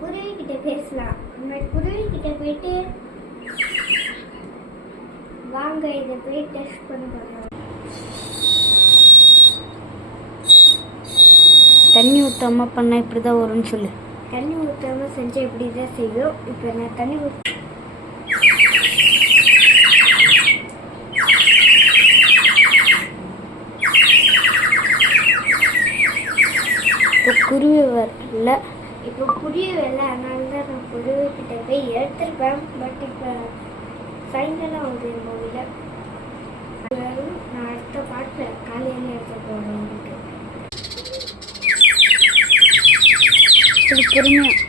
குருவி கிட்ட பேசலாம். நம்ம குருவி கிட்ட போயிட்டு வாங்க இதை போய் டெஸ்ட் பண்ண போகிறோம். தண்ணி ஊற்றாம பண்ணால் இப்படி தான் வரும்னு சொல்லு. தண்ணி ஊற்றாம செஞ்சால் இப்படி தான் செய்யும். இப்போ நான் தண்ணி இப்போ குருவி வரல. இப்போ குருவி வரல, அதனால தான் நான் குருவி கிட்ட போய் எடுத்துருப்பேன். பட் இப்போ சாயங்காலம் ஆகுது என் மூவியில். நான் அடுத்த பாட்டில் காலையில் எடுத்து போகிறேன் உங்களுக்கு. இது பொறுமையாக